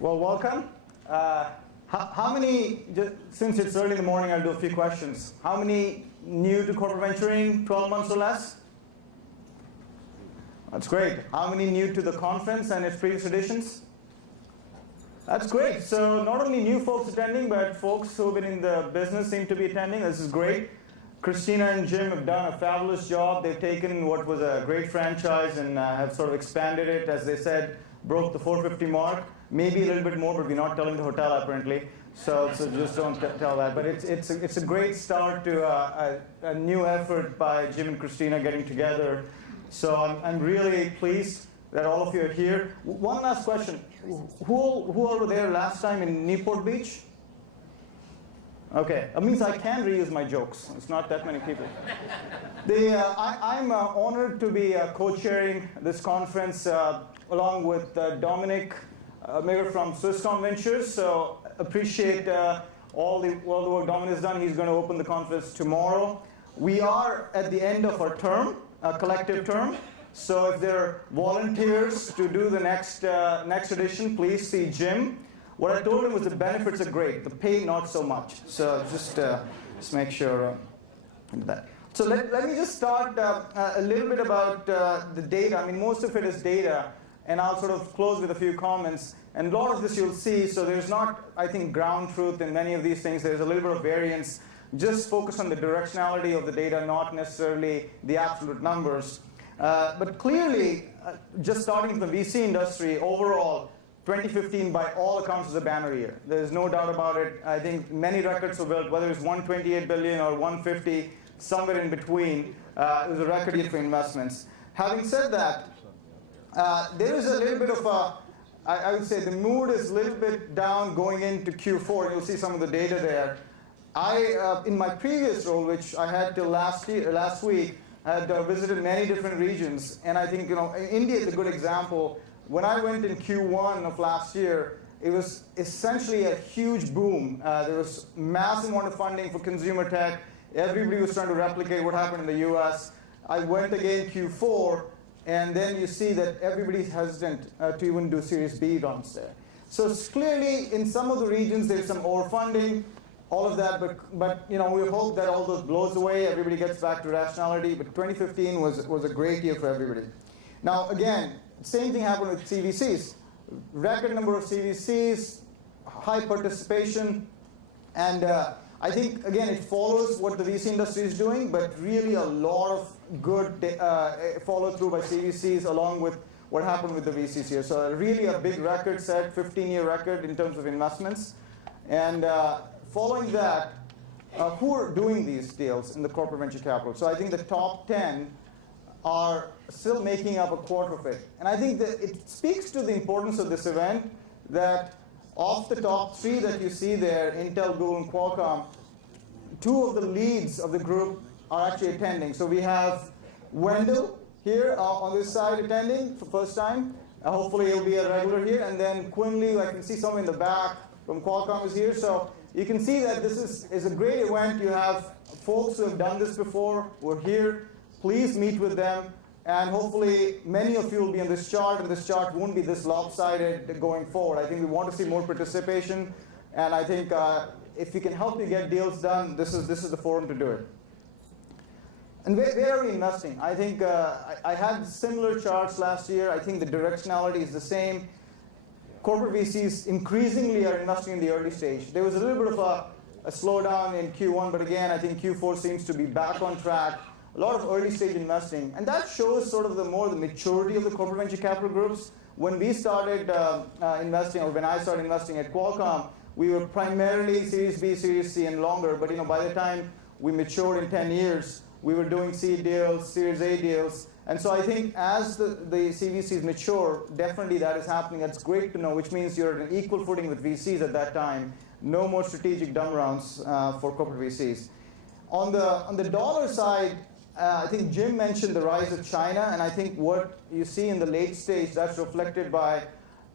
Well, welcome. How many, since it's early in the morning, I'll do a few questions. How many new to corporate venturing, 12 months or less? That's great. How many new to the conference and its previous editions? That's great. So not only new folks attending, but folks who have been in the business seem to be attending. This is great. Christina and Jim have done a fabulous job. They've taken what was a great franchise and have sort of expanded it, as they said, broke the 450 mark. Maybe a little bit more, but we're not telling the hotel apparently. So just don't tell that. But it's a great start to a new effort by Jim and Christina getting together. So I'm really pleased that all of you are here. One last question. Who were there last time in Newport Beach? Okay, that means I can reuse my jokes. It's not that many people. I'm honored to be co-chairing this conference along with Dominic Mayer from Qualcomm Ventures. So appreciate all the work Dominic has done. He's going to open the conference tomorrow. We are at the end of our term, a collective term. So if there are volunteers to do the next edition, please see Jim. What I told him was the benefits are great, the pay not so much. So just make sure that. So let me just start a little bit about the data. I mean, most of it is data, and I'll sort of close with a few comments. And a lot of this you'll see, so there's not, I think, ground truth in many of these things. There's a little bit of variance. Just focus on the directionality of the data, not necessarily the absolute numbers. But clearly, just starting from the VC industry, overall, 2015, by all accounts, is a banner year. There's no doubt about it. I think many records were built, whether it's 128 billion or 150, somewhere in between. It was a record year for investments. Having said that, there is a little bit of a, I would say the mood is a little bit down going into Q4. You'll see some of the data there. In my previous role, which I had till last week, I had visited many different regions. And I think, India is a good example. When I went in Q1 of last year, it was essentially a huge boom. There was massive amount of funding for consumer tech. Everybody was trying to replicate what happened in the US. I went again Q4, and then you see that everybody's hesitant to even do Series B rounds there. So clearly, in some of the regions, there's some overfunding, all of that, but we hope that all those blows away, everybody gets back to rationality. But 2015 was a great year for everybody. Now, again, same thing happened with CBCs. Record number of CBCs, high participation, and I think, again, it follows what the VC industry is doing, but really a lot of good follow-through by CBCs along with what happened with the VCs here. So really a big record set, 15-year record in terms of investments. And following that, who are doing these deals in the corporate venture capital? So I think the top 10 are still making up a quarter of it. And I think that it speaks to the importance of this event that of the top 3 that you see there, Intel, Google, and Qualcomm, 2 of the leads of the group are actually attending. So we have Wendell here on this side attending for first time. Hopefully he'll be a regular here. And then Quinley, I can see someone in the back from Qualcomm is here. So you can see that this is a great event. You have folks who have done this before, who are here. Please meet with them, and hopefully many of you will be on this chart, and this chart won't be this lopsided going forward. I think we want to see more participation, and I think if we can help you get deals done, this is the forum to do it. And where are we investing? I think I had similar charts last year. I think the directionality is the same. Corporate VCs increasingly are investing in the early stage. There was a little bit of a slowdown in Q1, but again, I think Q4 seems to be back on track. A lot of early stage investing, and that shows sort of the maturity of the corporate venture capital groups. When we started investing, or when I started investing at Qualcomm, we were primarily Series B, Series C, and longer. But by the time we matured in 10 years, we were doing seed deals, Series A deals. And so I think as the CVCs mature, definitely that is happening. That's great to know, which means you're at an equal footing with VCs at that time. No more strategic dumb rounds for corporate VCs. On the dollar side, I think Jim mentioned the rise of China, and I think what you see in the late stage, that's reflected by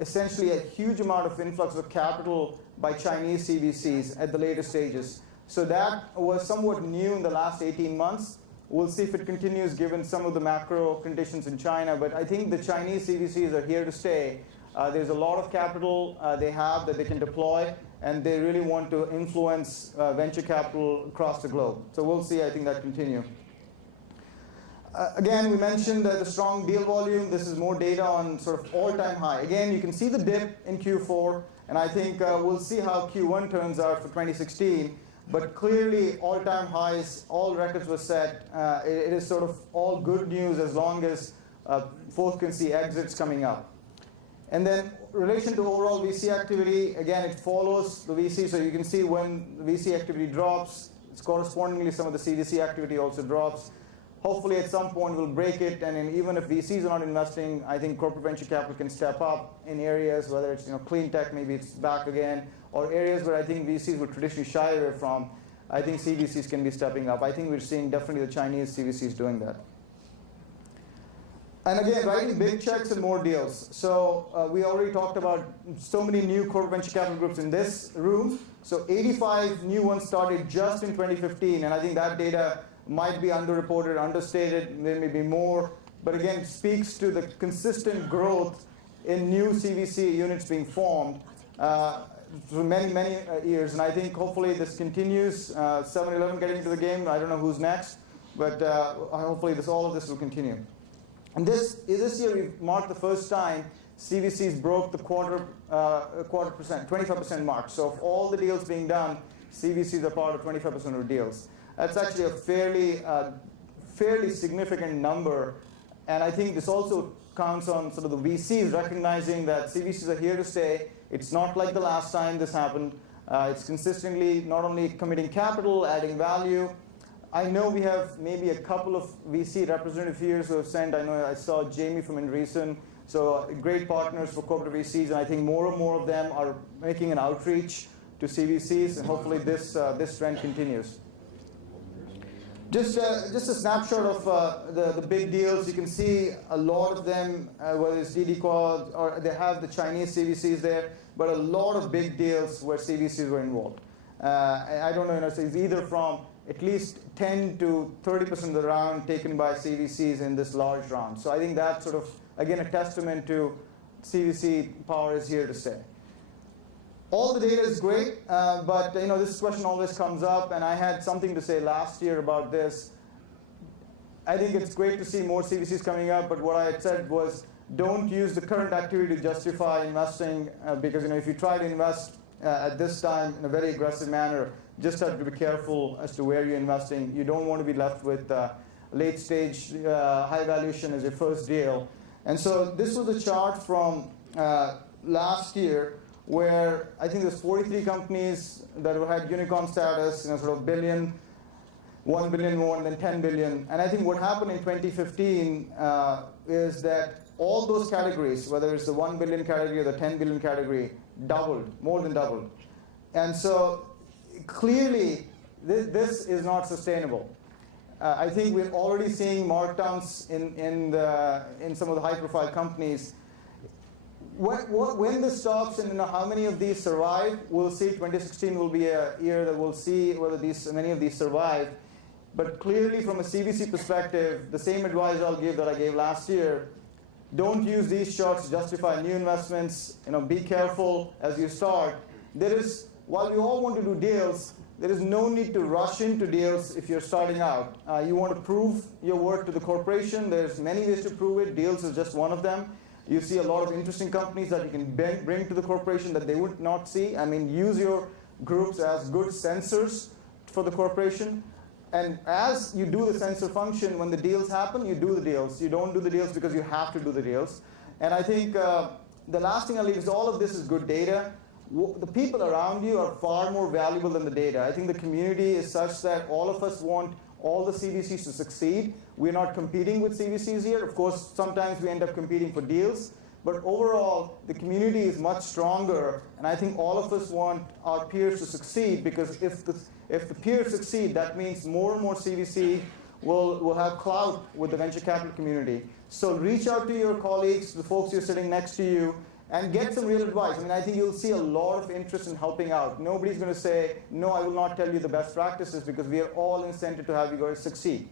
essentially a huge amount of influx of capital by Chinese CBCs at the later stages. So that was somewhat new in the last 18 months. We'll see if it continues given some of the macro conditions in China, but I think the Chinese CBCs are here to stay. There's a lot of capital they have that they can deploy, and they really want to influence venture capital across the globe. So we'll see, I think, that continue. Again, we mentioned the strong deal volume. This is more data on sort of all-time high. Again, you can see the dip in Q4, and I think we'll see how Q1 turns out for 2016. But clearly, all-time highs, all records were set. It is sort of all good news as long as folks can see exits coming up. And then, relation to overall VC activity, again, it follows the VC. So you can see when the VC activity drops, it's correspondingly some of the CDC activity also drops. Hopefully, at some point, we'll break it. And even if VCs are not investing, I think corporate venture capital can step up in areas, whether it's clean tech, maybe it's back again, or areas where I think VCs would traditionally shy away from. I think CBCs can be stepping up. I think we're seeing definitely the Chinese CBCs doing that. And again, writing big checks and more deals. So we already talked about so many new corporate venture capital groups in this room. So 85 new ones started just in 2015, and I think that data might be underreported, understated, there may be more, but again, it speaks to the consistent growth in new CVC units being formed for many, many years. And I think hopefully this continues. 7-Eleven getting into the game, I don't know who's next, but hopefully all of this will continue. And this year we've marked the first time CVCs broke the quarter percent, 25% mark. So of all the deals being done, CVCs are part of 25% of the deals. That's actually a fairly significant number, and I think this also counts on sort of the VCs recognizing that CVCs are here to stay. It's not like the last time this happened. It's consistently not only committing capital, adding value. I know we have maybe a couple of VC representative here who have sent. I know I saw Jamie from Indreessen, so great partners for corporate VCs, and I think more and more of them are making an outreach to CVCs, and hopefully this trend continues. Just a snapshot of the big deals. You can see a lot of them, whether it's DD Quad or they have the Chinese CVCs there, but a lot of big deals where CVCs were involved. I don't know, so it's either from at least 10 to 30% of the round taken by CVCs in this large round. So I think that's sort of, again, a testament to CVC power is here to stay. All the data is great, but this question always comes up, and I had something to say last year about this. I think it's great to see more CVCs coming up, but what I had said was don't use the current activity to justify investing, because if you try to invest at this time in a very aggressive manner, just have to be careful as to where you're investing. You don't want to be left with late stage high valuation as your first deal. And so this was a chart from last year, where I think there's 43 companies that had unicorn status, sort of billion, 1 billion more, and then 10 billion. And I think what happened in 2015 is that all those categories, whether it's the 1 billion category or the 10 billion category, doubled, more than doubled. And so clearly, this is not sustainable. I think we're already seeing markdowns in some of the high-profile companies. When this stops and how many of these survive, we'll see. 2016 will be a year that we'll see whether many of these survive. But clearly, from a CVC perspective, the same advice I'll give that I gave last year: don't use these charts to justify new investments. Be careful as you start. While we all want to do deals, there is no need to rush into deals if you're starting out. You want to prove your work to the corporation. There's many ways to prove it. Deals is just one of them. You see a lot of interesting companies that you can bring to the corporation that they would not see. I mean, use your groups as good sensors for the corporation. And as you do the sensor function, when the deals happen, you do the deals. You don't do the deals because you have to do the deals. And I think the last thing I'll leave is all of this is good data. The people around you are far more valuable than the data. I think the community is such that all of us want all the CVCs to succeed. We're not competing with CVCs here. Of course, sometimes we end up competing for deals. But overall, the community is much stronger. And I think all of us want our peers to succeed, because if the peers succeed, that means more and more CVC will have clout with the venture capital community. So reach out to your colleagues, the folks who are sitting next to you, and get some real advice. I mean, I think you'll see a lot of interest in helping out. Nobody's going to say, no, I will not tell you the best practices, because we are all incented to have you guys succeed.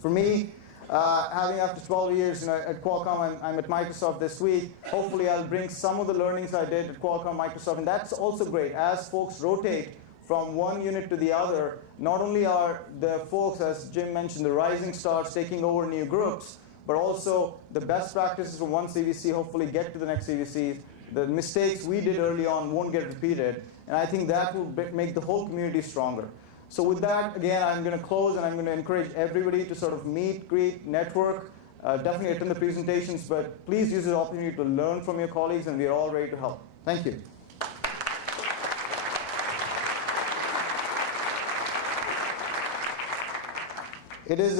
For me, having after 12 years at Qualcomm, I'm at Microsoft this week. Hopefully I'll bring some of the learnings I did at Qualcomm, Microsoft, and that's also great. As folks rotate from one unit to the other, not only are the folks, as Jim mentioned, the rising stars taking over new groups, but also the best practices from one CVC hopefully get to the next CVC. The mistakes we did early on won't get repeated, and I think that will make the whole community stronger. So with that, again, I'm going to close, and I'm going to encourage everybody to sort of meet, greet, network, definitely attend the presentations, but please use the opportunity to learn from your colleagues, and we are all ready to help. Thank you. It is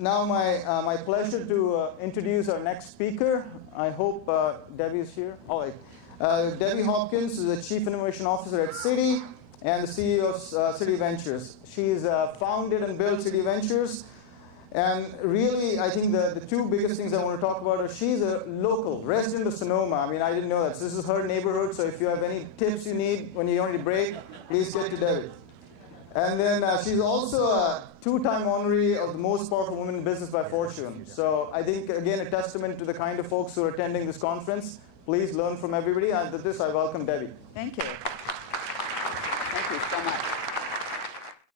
now my pleasure to introduce our next speaker. I hope Debbie is here. All right. Debbie Hopkins is the Chief Innovation Officer at Citi and the CEO of CBCs Ventures. She's founded and built CBCs Ventures. And really, I think the two biggest things I want to talk about are she's a local resident of Sonoma. I mean, I didn't know that. So this is her neighborhood. So if you have any tips you need when you're on your break, please get to Debbie. And then she's also a two-time honoree of the most powerful women in business by Fortune. So I think, again, a testament to the kind of folks who are attending this conference. Please learn from everybody. And with this, I welcome Debbie. Thank you. Thank you so much.